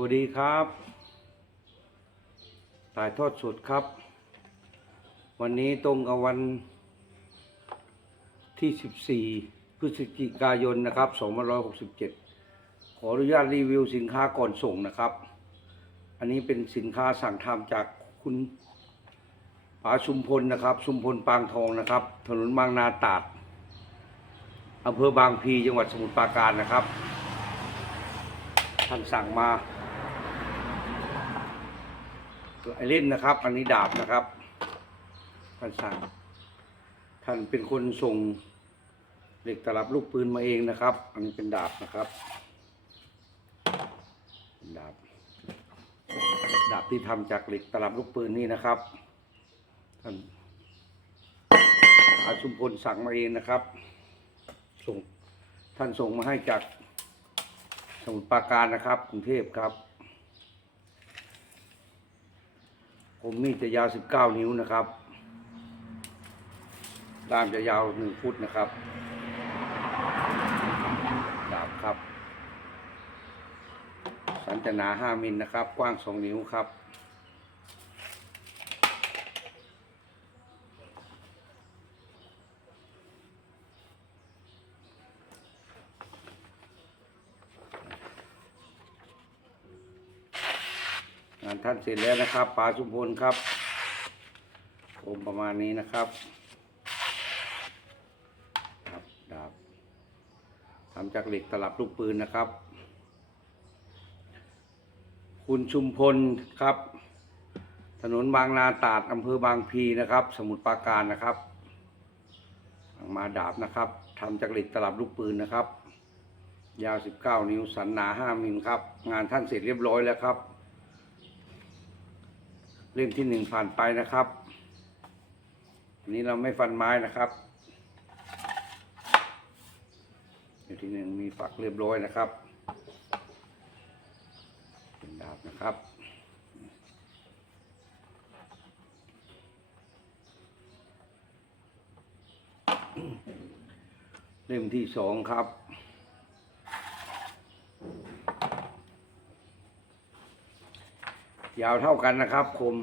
วัสดีครับ ถ่ายทอดสดครับ วันนี้ตรงกับวันที่ 14 พฤศจิกายนนะครับ2567 ขออนุญาตรีวิวสินค้าก่อนส่งนะครับ อันนี้เป็นสินค้าสั่งทำจากคุณป๋าชุมพลนะครับ ชุมพลปางทองนะครับ ถนนบางนาตาดอำเภอบางพีจังหวัดสมุทรปราการนะครับ ท่านสั่งมา เล่นนะครับ อันนี้ดาบนะครับท่านสั่งท่านเป็นคนส่งเหล็กตลับลูกปืนมาเองนะครับ อันนี้เป็นดาบนะครับดาบดาบที่ทำจากเหล็กตลับลูกปืนนี่นะครับท่านอาชุมพลสั่งมาเองนะครับ ส่งท่านส่งมาให้จากสมุทรปราการนะครับ กรุงเทพครับ ผมมีดจะยาว 19 นิ้วนะครับด้ามจะยาว1ฟุตนะครับดาบครับ สันจะหนา 5มิลนะครับ กว้าง 2 นิ้วครับานท่านเสร็จแล้วนะครับป๋าชุมพลครับผมประมาณนี้นะครับครับดาบทำจากเหล็กตลับลูกปืนนะครับ คุณชุมพลครับ ถนนบางนาตราดอำเภอบางพีนะครับ สมุทรปราการนะครับมาดาบนะครับทำจากเหล็กตลับลูกปืนนะครับ ยาว 19 นิ้วสันหนา 5มิลครับ งานท่านเสร็จเรียบร้อยแล้วครับ เล่มที่หนึ่งผ่านไปนะครับอันนี้เราไม่ฟันไม้นะครับเล่มที่หนึ่งมีฝักเรียบร้อยนะครับ เป็นดาบนะครับเล่มที่สองครับ ยาวเท่ากันนะครับคม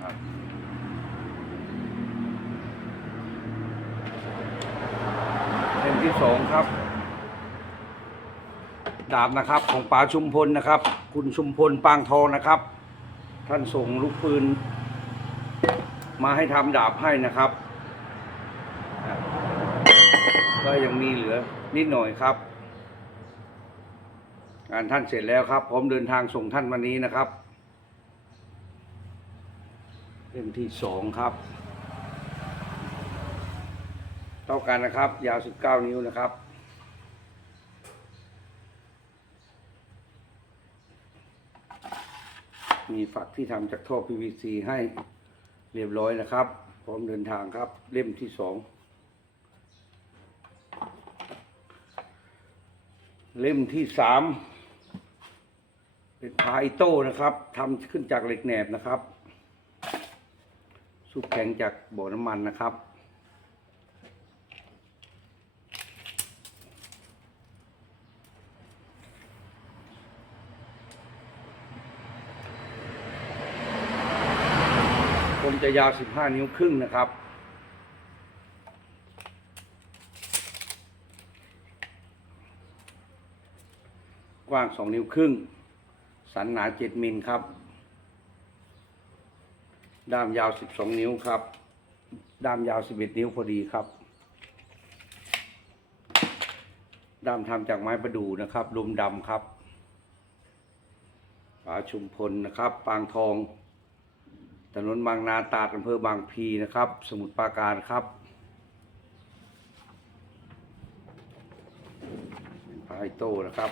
ครับเล่มที่สองครับ ดาบนะครับ ของป๋าชุมพลนะครับ คุณชุมพลปางทองนะครับ ท่านส่งลูกปืน มาให้ทำดาบให้นะครับ ก็ยังมีเหลือนิดหน่อยครับงานท่านเสร็จแล้วครับ ผมเดินทางส่งท่านวันนี้นะครับเล่มที่สองครับเท่ากันนะครับ ยาว 19 นิ้วนะครับ มีฝักที่ทำจากท่อ PVC ให้เรียบร้อยนะครับ พร้อมเดินทางครับ เล่มที่สองเล่มที่สามเป็นพาอิโต้นะครับทำขึ้นจากเหล็กแหนบนะครับ สุกแข็งจากบ่อน้ำมันนะครับ คมจะยาว 15 นิ้วครึ่งนะครับ กว้าง 2 นิ้วครึ่ง สันหนา 7 มิลครับ ด้ามยาว 12 นิ้วครับ ด้ามยาว 11 นิ้วพอดีครับ ด้ามทำจากไม้ประดู่นะครับลุมดำครับฝาชุมพลนะครับ ปางทอง ถนนบางนาตราดอำเภอบางพีนะครับ สมุทรปราการครับเป็นพายโต้นะครับ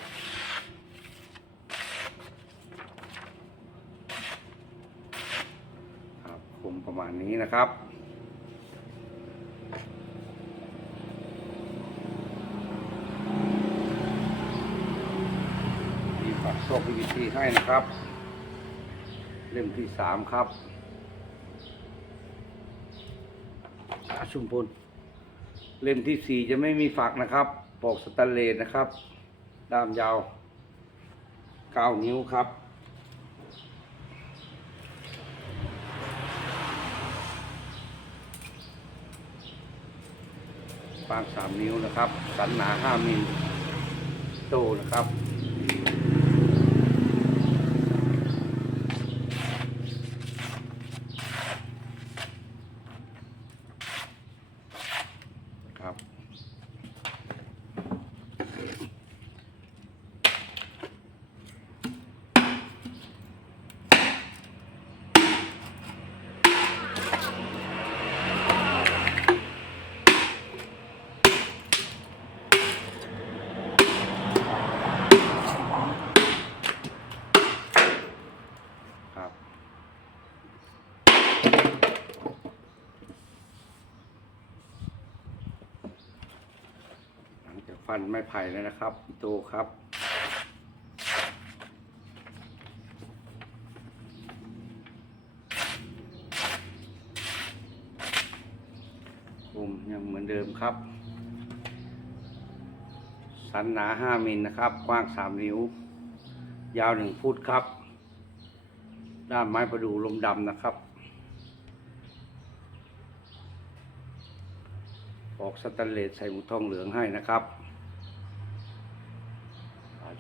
ครับผมประมาณนี้นะครับมีฝักโชค PVC ให้นะครับ เล่มที่สามครับอ่า ชุมพล เล่มที่สี่จะไม่มีฝักนะครับปอกสแตนเลสนะครับ ด้ามยาวเก้านิ้วครับฟางสามนิ้วนะครับ สันหนาห้ามิลโตนะครับ ครับ หลังจาก ฟันไม้ไผ่แล้วนะครับพี่โตครับผมยังเหมือนเดิมครับ สันหนา 5 มิลนะครับ กว้าง 3 นิ้ว ยาว 1 ฟุตครับ ด้านไม้ประดู่ลมดำนะครับ ออกสแตนเลสใส่หมูทองเหลืองให้นะครับ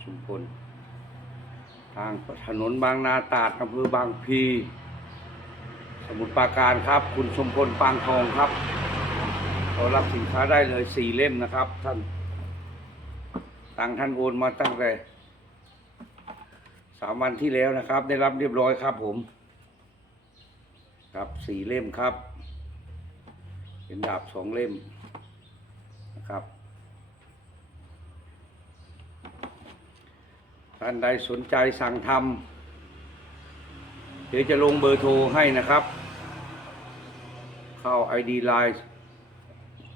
ชุมพล ทางถนนบางนาตราดอำเภอบางพี สมุทรปราการครับ คุณชมพลปางทองครับเรารับสินค้าได้เลยสี่เล่มนะครับ ท่านตังท่านโอนมาตั้งแต่สามวันที่แล้วนะครับ ได้รับเรียบร้อยครับผม ครับสี่เล่มครับ เป็นดาบสองเล่มนะครับ ท่านใดสนใจสั่งทำเดี๋ยวจะลงเบอร์โทรให้นะครับ เข้า ID Line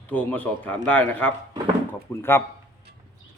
โทรมาสอบถามได้นะครับ ขอบคุณครับ